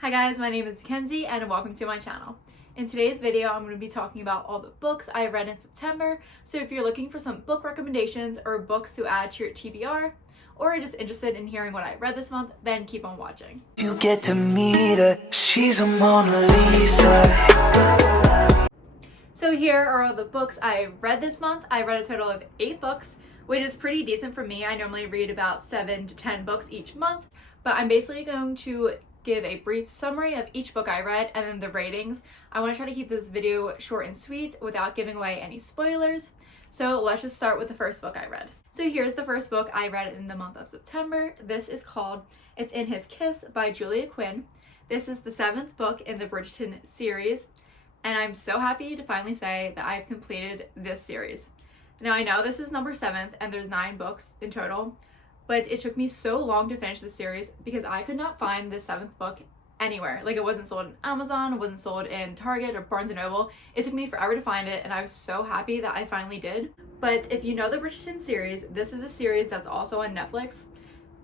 Hi guys, my name is Mackenzie and welcome to my channel. In today's video, I'm going to be talking about all the books I read in September. So if you're looking for some book recommendations or books to add to your TBR, or are just interested in hearing what I read this month, then keep on watching. You get to meet her, she's a Mona Lisa. So here are all the books I read this month. I read a total of 8 books, which is pretty decent for me. I normally read about 7 to 10 books each month, but I'm basically going to give a brief summary of each book I read and then the ratings. I want to try to keep this video short and sweet without giving away any spoilers. So let's just start with the first book I read. So here's the first book I read in the month of September. This is called It's in His Kiss by Julia Quinn. This is the 7th book in the Bridgerton series, and I'm so happy to finally say that I've completed this series. Now I know this is number 7th and there's 9 books in total, but it took me so long to finish the series because I could not find the 7th book anywhere. Like, it wasn't sold on Amazon, it wasn't sold in Target or Barnes & Noble. It took me forever to find it, and I was so happy that I finally did. But if you know the Bridgerton series, this is a series that's also on Netflix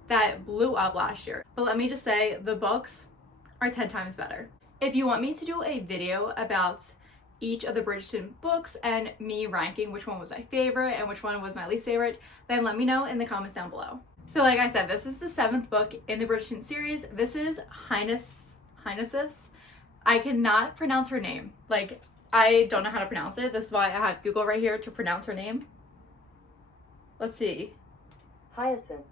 that blew up last year. But let me just say, the books are 10 times better. If you want me to do a video about each of the Bridgerton books and me ranking which one was my favorite and which one was my least favorite, then let me know in the comments down below. So like I said, this is the 7th book in the Bridgerton series. This is Highness's. I cannot pronounce her name. Like, I don't know how to pronounce it. This is why I have Google right here to pronounce her name. Let's see. Hyacinth.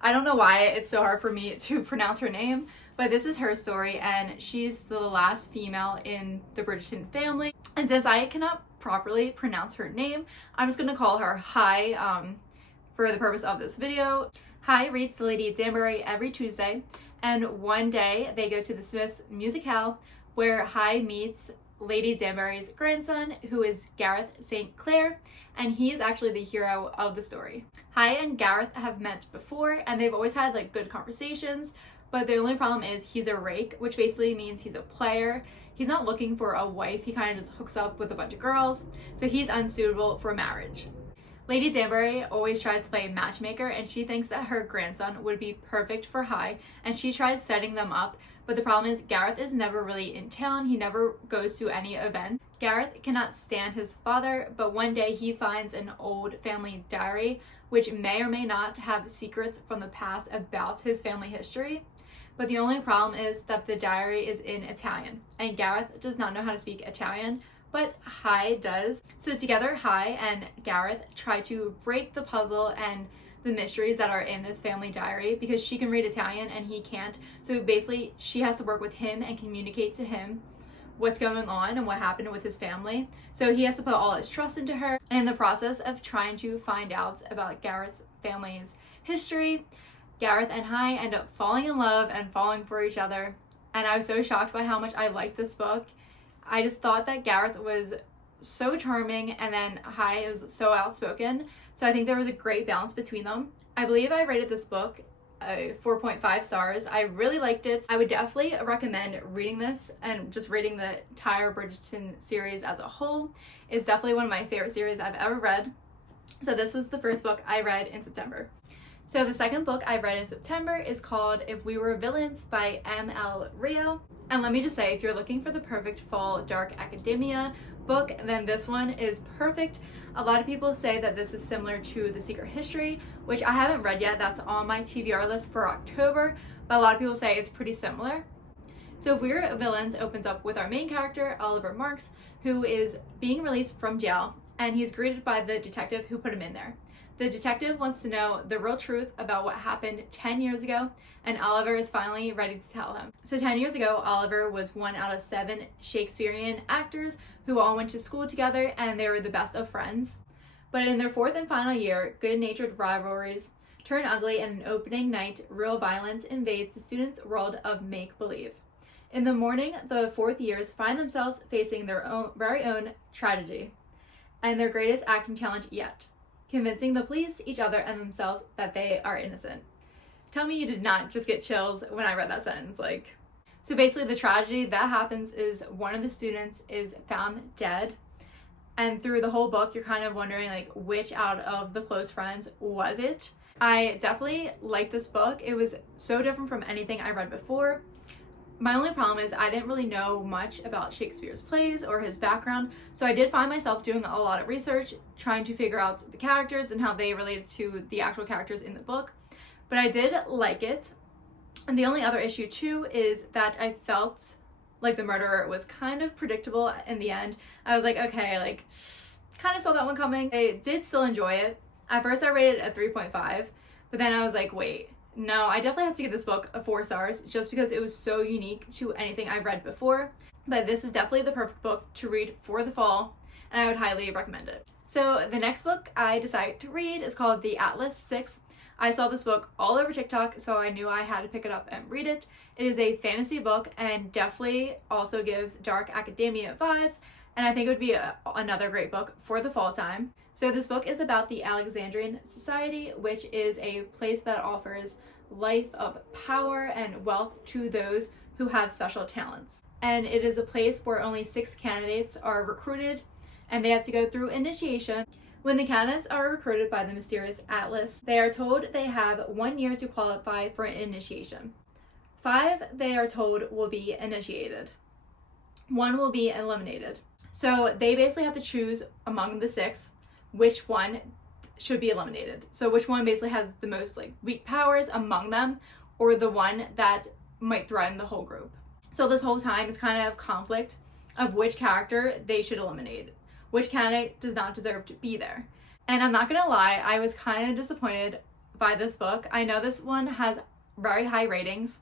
I don't know why it's so hard for me to pronounce her name, but this is her story, and she's the last female in the Bridgerton family. And since I cannot properly pronounce her name, I'm just gonna call her Hi for the purpose of this video. Hi reads the Lady Danbury every Tuesday, and one day they go to the Smiths Musicale where Hi meets Lady Danbury's grandson, who is Gareth St. Clair, and he is actually the hero of the story. Hi and Gareth have met before, and they've always had like good conversations, but the only problem is he's a rake, which basically means he's a player. He's not looking for a wife, he kind of just hooks up with a bunch of girls, so he's unsuitable for marriage. Lady Danbury always tries to play matchmaker, and she thinks that her grandson would be perfect for Hi, and she tries setting them up, but the problem is Gareth is never really in town. He never goes to any event. Gareth cannot stand his father, but one day he finds an old family diary which may or may not have secrets from the past about his family history. But the only problem is that the diary is in Italian, and Gareth does not know how to speak Italian, but Hi does. So together, Hi and Gareth try to break the puzzle and the mysteries that are in this family diary, because she can read Italian and he can't. So basically, she has to work with him and communicate to him what's going on and what happened with his family. So he has to put all his trust into her. And in the process of trying to find out about Gareth's family's history, Gareth and Hi end up falling in love and falling for each other. And I was so shocked by how much I liked this book. I just thought that Gareth was so charming, and then Hi was so outspoken. So I think there was a great balance between them. I believe I rated this book 4.5 stars. I really liked it. I would definitely recommend reading this, and just reading the entire Bridgerton series as a whole. It's definitely one of my favorite series I've ever read. So this was the first book I read in September. So the second book I read in September is called If We Were Villains by M.L. Rio. And let me just say, if you're looking for the perfect fall dark academia book, then this one is perfect. A lot of people say that this is similar to The Secret History, which I haven't read yet. That's on my TBR list for October, but a lot of people say it's pretty similar. So If We Were Villains opens up with our main character, Oliver Marks, who is being released from jail, and he's greeted by the detective who put him in there. The detective wants to know the real truth about what happened 10 years ago, and Oliver is finally ready to tell him. So 10 years ago, Oliver was one out of 7 Shakespearean actors who all went to school together, and they were the best of friends. But in their 4th and final year, good-natured rivalries turn ugly, and an opening night, real violence invades the students' world of make-believe. In the morning, the 4th years find themselves facing their very own tragedy, and their greatest acting challenge yet: convincing the police, each other, and themselves that they are innocent. Tell me you did not just get chills when I read that sentence. So basically the tragedy that happens is one of the students is found dead, and through the whole book you're kind of wondering which out of the close friends was it. I definitely liked this book. It was so different from anything I read before. My only problem is I didn't really know much about Shakespeare's plays or his background, so I did find myself doing a lot of research trying to figure out the characters and how they related to the actual characters in the book. But I did like it. And the only other issue too is that I felt like the murderer was kind of predictable in the end. I was like, okay, like kind of saw that one coming. I did still enjoy it. At first I rated it at 3.5, but then I was like, wait, no, I definitely have to give this book a 4 stars just because it was so unique to anything I've read before. But this is definitely the perfect book to read for the fall, and I would highly recommend it. So the next book I decided to read is called The Atlas 6. I saw this book all over TikTok, so I knew I had to pick it up and read it. It is a fantasy book and definitely also gives dark academia vibes, and I think it would be another great book for the fall time. So this book is about the Alexandrian Society, which is a place that offers life of power and wealth to those who have special talents. And it is a place where only 6 candidates are recruited, and they have to go through initiation. When the candidates are recruited by the mysterious Atlas, they are told they have 1 year to qualify for initiation. 5, they are told, will be initiated. 1 will be eliminated. So they basically have to choose among the 6 which one should be eliminated. So which one basically has the most like weak powers among them, or the one that might threaten the whole group. So this whole time is kind of conflict of which character they should eliminate. Which candidate does not deserve to be there. And I'm not gonna lie, I was kind of disappointed by this book. I know this one has very high ratings,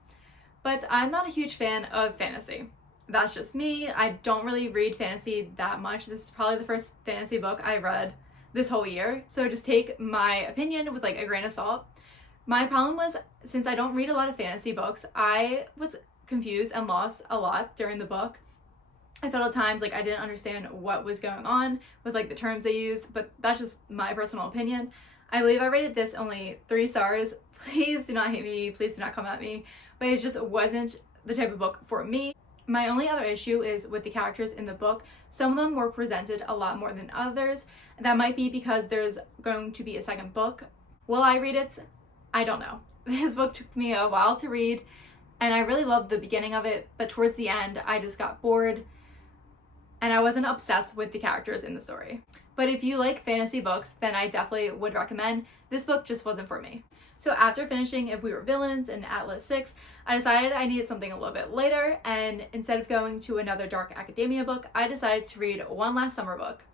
but I'm not a huge fan of fantasy. That's just me. I don't really read fantasy that much. This is probably the first fantasy book I read this whole year, so just take my opinion with like a grain of salt. My problem was, since I don't read a lot of fantasy books, I was confused and lost a lot during the book. I felt at times like I didn't understand what was going on with like the terms they used, but that's just my personal opinion. I believe I rated this only 3 stars. Please do not hate me, please do not come at me, but it just wasn't the type of book for me. My only other issue is with the characters in the book. Some of them were presented a lot more than others. That might be because there's going to be a second book. Will I read it? I don't know. This book took me a while to read, and I really loved the beginning of it, but towards the end I just got bored and I wasn't obsessed with the characters in the story. But if you like fantasy books, then I definitely would recommend. This book just wasn't for me. So after finishing If We Were Villains and Atlas 6, I decided I needed something a little bit lighter, and instead of going to another dark academia book, I decided to read one last summer book.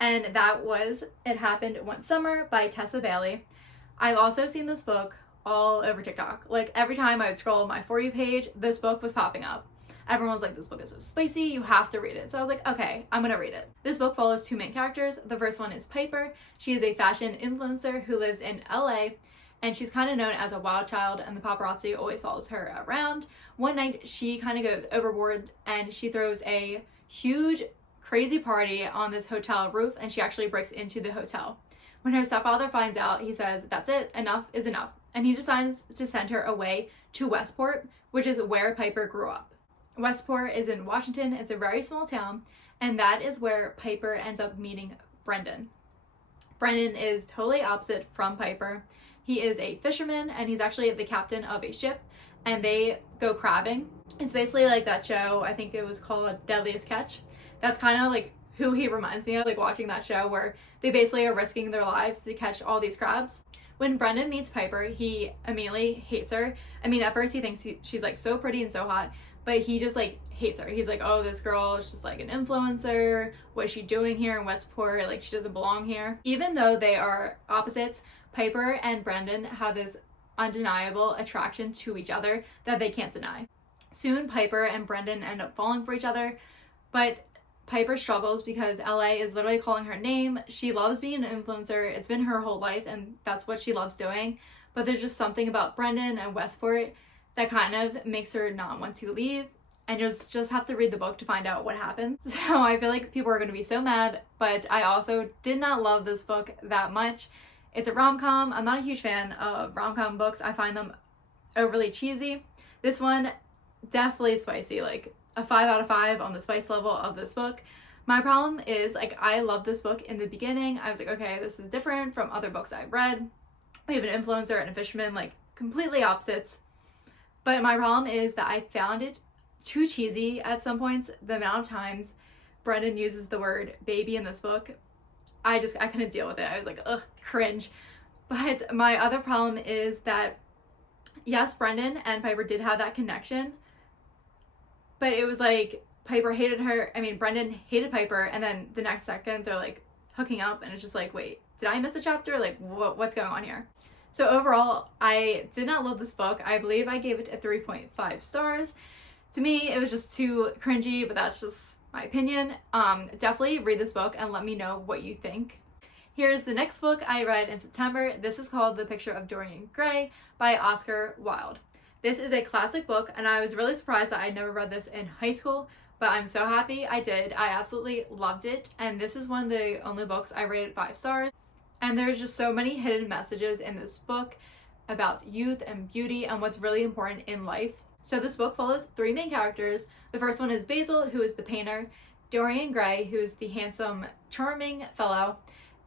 And that was It Happened One Summer by Tessa Bailey. I've also seen this book all over TikTok. Like every time I would scroll my For You page, this book was popping up. Everyone was like, this book is so spicy, you have to read it. So I was like, okay, I'm gonna read it. This book follows 2 main characters. The first one is Piper. She is a fashion influencer who lives in LA, and she's kind of known as a wild child, and the paparazzi always follows her around. One night, she kind of goes overboard, and she throws a huge, crazy party on this hotel roof, and she actually breaks into the hotel. When her stepfather finds out, he says, that's it, enough is enough. And he decides to send her away to Westport, which is where Piper grew up. Westport is in Washington. It's a very small town, and that is where Piper ends up meeting Brendan. Brendan is totally opposite from Piper. He is a fisherman, and he's actually the captain of a ship, and they go crabbing. It's basically like that show, I think it was called Deadliest Catch. That's kind of like who he reminds me of, like watching that show where they basically are risking their lives to catch all these crabs. When Brendan meets Piper, he immediately hates her. I mean, at first he thinks she's like so pretty and so hot, but he just like hates her. He's like, oh, this girl is just like an influencer. What is she doing here in Westport? Like, she doesn't belong here. Even though they are opposites, Piper and Brendan have this undeniable attraction to each other that they can't deny. Soon, Piper and Brendan end up falling for each other, but Piper struggles because LA is literally calling her name. She loves being an influencer. It's been her whole life, and that's what she loves doing. But there's just something about Brendan and Westport that kind of makes her not want to leave, and just have to read the book to find out what happens. So I feel like people are going to be so mad, but I also did not love this book that much. It's a rom-com. I'm not a huge fan of rom-com books. I find them overly cheesy. This one, definitely spicy, like a 5 out of 5 on the spice level of this book. My problem is, like, I loved this book in the beginning. I was like, okay, this is different from other books I've read. We have an influencer and a fisherman, like completely opposites. But my problem is that I found it too cheesy at some points. The amount of times Brendan uses the word baby in this book, I couldn't deal with it. I was like, ugh, cringe. But my other problem is that, yes, Brendan and Piper did have that connection, but it was like Brendan hated Piper, and then the next second they're like hooking up, and it's just like, wait, did I miss a chapter? Like, what's going on here? So overall, I did not love this book. I believe I gave it a 3.5 stars. To me, it was just too cringy, but that's just my opinion. Definitely read this book and let me know what you think. Here's the next book I read in September. This is called The Picture of Dorian Gray by Oscar Wilde. This is a classic book, and I was really surprised that I never read this in high school, but I'm so happy I did. I absolutely loved it, and this is one of the only books I rated 5 stars. And there's just so many hidden messages in this book about youth and beauty and what's really important in life. So this book follows 3 main characters. The first one is Basil, who is the painter, Dorian Gray, who is the handsome, charming fellow,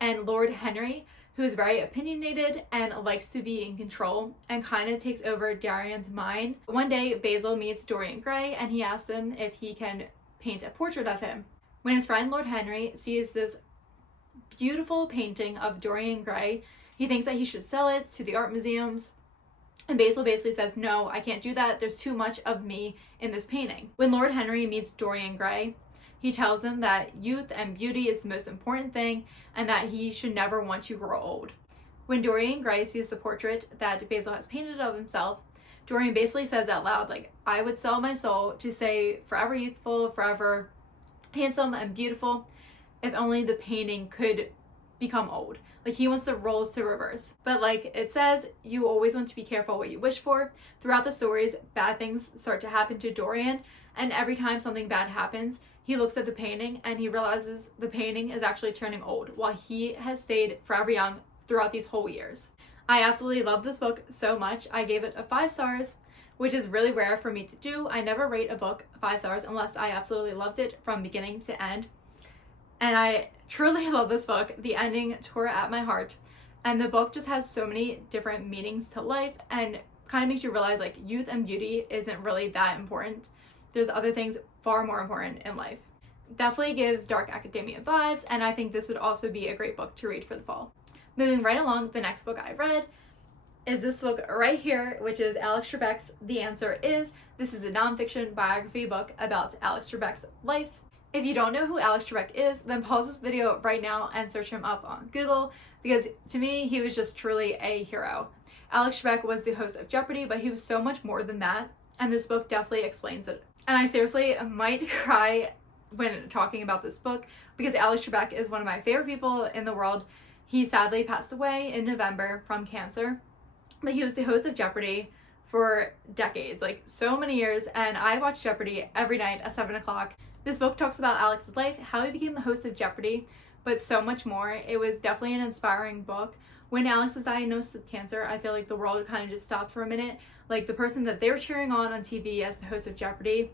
and Lord Henry, who is very opinionated and likes to be in control and kind of takes over Dorian's mind. One day, Basil meets Dorian Gray and he asks him if he can paint a portrait of him. When his friend Lord Henry sees this beautiful painting of Dorian Gray, he thinks that he should sell it to the art museums. And Basil basically says, no, I can't do that. There's too much of me in this painting. When Lord Henry meets Dorian Gray, he tells him that youth and beauty is the most important thing and that he should never want to grow old. When Dorian Gray sees the portrait that Basil has painted of himself, Dorian basically says out loud, like, I would sell my soul to say forever youthful, forever handsome and beautiful, if only the painting could become old. Like, he wants the roles to reverse. But like it says, you always want to be careful what you wish for. Throughout the stories, bad things start to happen to Dorian, and every time something bad happens, he looks at the painting and he realizes the painting is actually turning old while he has stayed forever young throughout these whole years. I absolutely love this book so much. I gave it a 5 stars, which is really rare for me to do. I never rate a book 5 stars unless I absolutely loved it from beginning to end. And I truly love this book. The ending tore at my heart. And the book just has so many different meanings to life and kind of makes you realize like youth and beauty isn't really that important. There's other things far more important in life. Definitely gives dark academia vibes, and I think this would also be a great book to read for the fall. Moving right along, the next book I read is this book right here, which is Alex Trebek's The Answer Is. This is a nonfiction biography book about Alex Trebek's life. If you don't know who Alex Trebek is, then pause this video right now and search him up on Google, because to me, he was just truly a hero. Alex Trebek was the host of Jeopardy, but he was so much more than that, and this book definitely explains it. And I seriously might cry when talking about this book, because Alex Trebek is one of my favorite people in the world. He sadly passed away in November from cancer, but he was the host of Jeopardy for decades, like so many years, and I watched Jeopardy every night at 7 o'clock. This book talks about Alex's life, how he became the host of Jeopardy, but so much more. It was definitely an inspiring book. When Alex was diagnosed with cancer, I feel like the world kind of just stopped for a minute. Like the person that they were cheering on TV as the host of Jeopardy,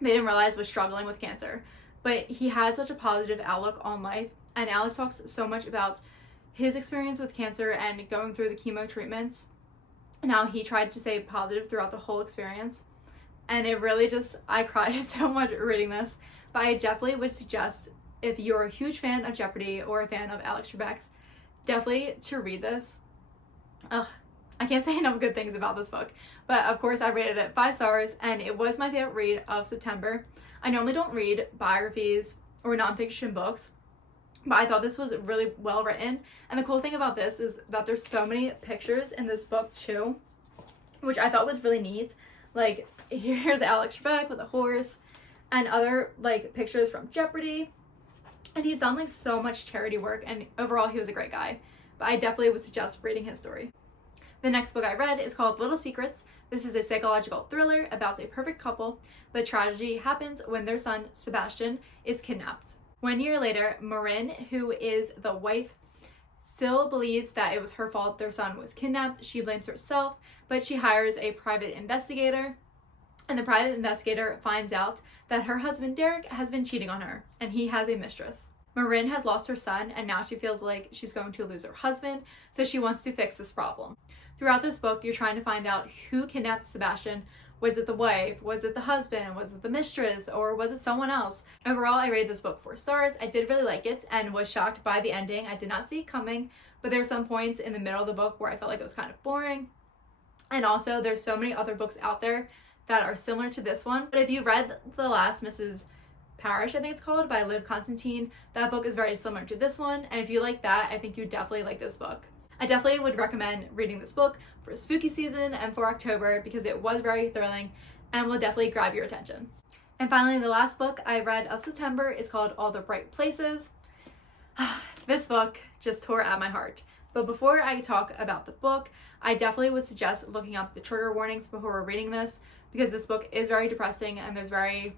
they didn't realize was struggling with cancer. But he had such a positive outlook on life, and Alex talks so much about his experience with cancer and going through the chemo treatments, and how he tried to stay positive throughout the whole experience. And it really just, I cried so much reading this. But I definitely would suggest, if you're a huge fan of Jeopardy or a fan of Alex Trebek's, definitely to read this. Ugh, I can't say enough good things about this book. But of course I rated it 5 stars, and it was my favorite read of September. I normally don't read biographies or nonfiction books, but I thought this was really well written. And the cool thing about this is that there's so many pictures in this book too, which I thought was really neat. Like, here's Alex Trebek with a horse and other like pictures from Jeopardy. And he's done like so much charity work, and overall he was a great guy. But I definitely would suggest reading his story. The next book I read is called Little Secrets. This is a psychological thriller about a perfect couple. The tragedy happens when their son, Sebastian, is kidnapped. 1 year later, Marin, who is the wife, still believes that it was her fault their son was kidnapped. She blames herself, but she hires a private investigator, and the private investigator finds out that her husband Derek has been cheating on her, and he has a mistress. Marin has lost her son and now she feels like she's going to lose her husband, so she wants to fix this problem. Throughout this book, you're trying to find out who kidnapped Sebastian. Was it the wife? Was it the husband? Was it the mistress? Or was it someone else? Overall, I rated this book 4 stars. I did really like it and was shocked by the ending. I did not see it coming, but there were some points in the middle of the book where I felt like it was kind of boring. And also, there's so many other books out there that are similar to this one. But if you read The Last Mrs. Parrish, I think it's called, by Liv Constantine, that book is very similar to this one. And if you like that, I think you definitely like this book. I definitely would recommend reading this book for spooky season and for October because it was very thrilling and will definitely grab your attention. And finally, the last book I read of September is called All the Bright Places. This book just tore at my heart. But before I talk about the book, I definitely would suggest looking up the trigger warnings before reading this because this book is very depressing and there's very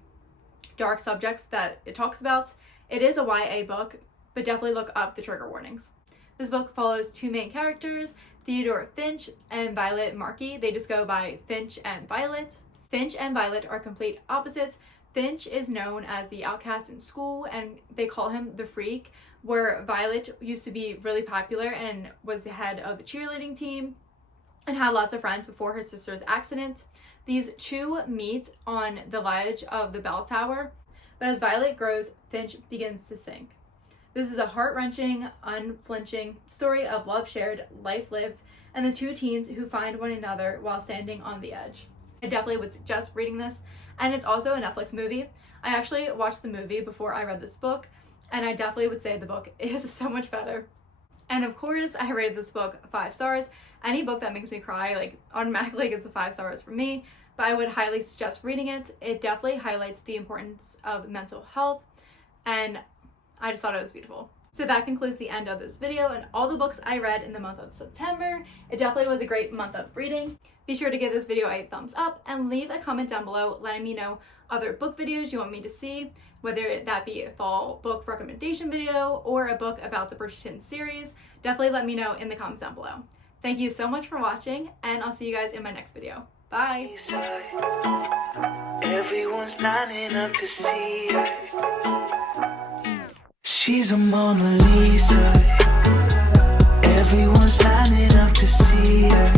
dark subjects that it talks about. It is a YA book, but definitely look up the trigger warnings. This book follows 2 main characters, Theodore Finch and Violet Markey. They just go by Finch and Violet. Finch and Violet are complete opposites. Finch is known as the outcast in school and they call him the freak, where Violet used to be really popular and was the head of the cheerleading team and had lots of friends before her sister's accident. These 2 meet on the ledge of the bell tower, but as Violet grows, Finch begins to sink. This is a heart-wrenching, unflinching story of love shared, life lived, and the 2 teens who find one another while standing on the edge. I definitely would suggest reading this, and it's also a Netflix movie. I actually watched the movie before I read this book, and I definitely would say the book is so much better. And of course, I rated this book 5 stars. Any book that makes me cry, like, automatically gets a 5 stars for me, but I would highly suggest reading it. It definitely highlights the importance of mental health, and I just thought it was beautiful. So that concludes the end of this video and all the books I read in the month of September. It definitely was a great month of reading. Be sure to give this video a thumbs up and leave a comment down below letting me know other book videos you want me to see, whether that be a fall book recommendation video or a book about the Bridgerton series. Definitely let me know in the comments down below. Thank you so much for watching, and I'll see you guys in my next video. Bye! Everyone's lining up to see her. She's a Mona Lisa. Everyone's lining up to see her.